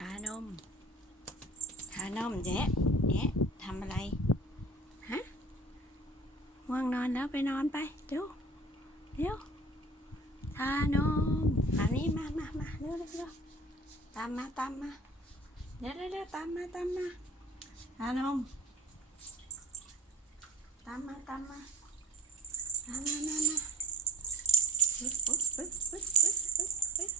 ทานมทานมแจ๊ะแจ๊ะทำอะไร ฮะง่วงนอนแล้วไปนอนไป เร็ว เร็วทานม มานี่มามามาเร็วเร็วเร็วตามมาตามมาเร็วเร็วเร็วตามมาตามมาทานมตามมาตามมาตามมา มามาเฮ้ยเฮ้ยเฮ้ยเฮ้ยเฮ้ยเฮ้ยเฮ้ย เฮ้ย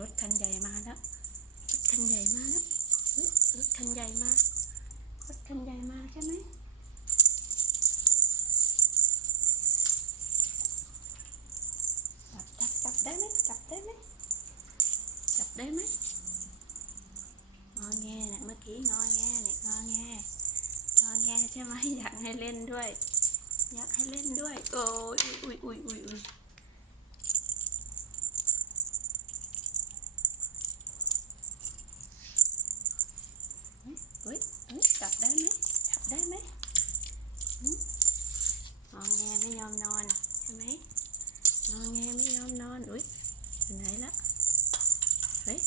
รถคันใหญ่มาแล้วรถคันใหญ่มาแล้วเฮ้ยรถคันใหญ่มารถคันใหญ่มาใช่ไหมจับจับจับได้ไหมจับได้ไหมจับได้ไหมงอแงเนี่ยเมื่อกี้งอแงเนี่ยงอแงงอแงใช่ไหมอยากให้เล่นด้วย อยากให้เล่นด้วยโอ้ยอุ้ยอุ้ยอุ้ยอุ้ย เฮ้ยเฮ้ย จับได้ไหมจับได้ไหมหืมงอแงไม่ยอมนอนใช่ไหมงอแงไม่ยอมนอนอุ้ยอยู่ไหนละเฮ้ย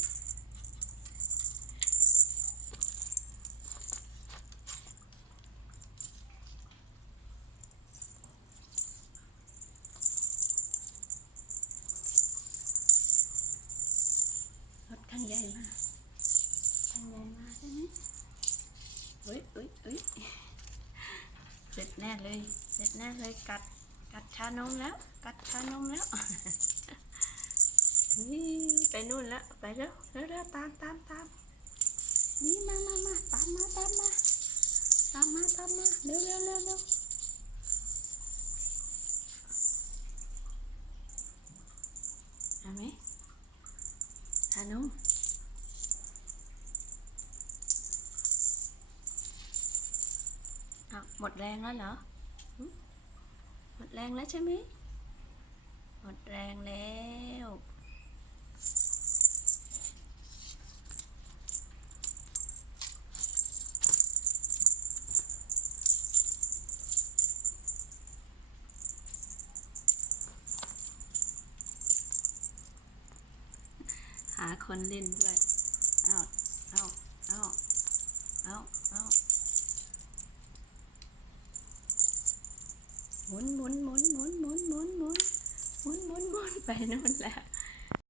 รถคันใหญ่มาคันใหญ่มาใช่ไหม เฮ้ยเฮ้ยเฮ้ยเส ร็จแน่เลย เสร็จแน่เลยกัด กัดชานมแล้ว กัดชานมแล้วเฮ้ยไปนู่นแล้ว ไปเร็วเร็วเร็วตามตามตามนี่มามามาตามมาตามมาตามมาตามมาเร็วเร็วเร็วเร็วเอาไหมชานม อ้าวหมดแรงแล้วเหรอ หมดแรงแล้วใช่ไหม หมดแรงแล้วหาคนเล่นด้วยเอาเอาเอา หมุนหมุนหมุนหมุนหมุนหมุนหมุนหมุนหมุนหมุนไปนู่นแล้ว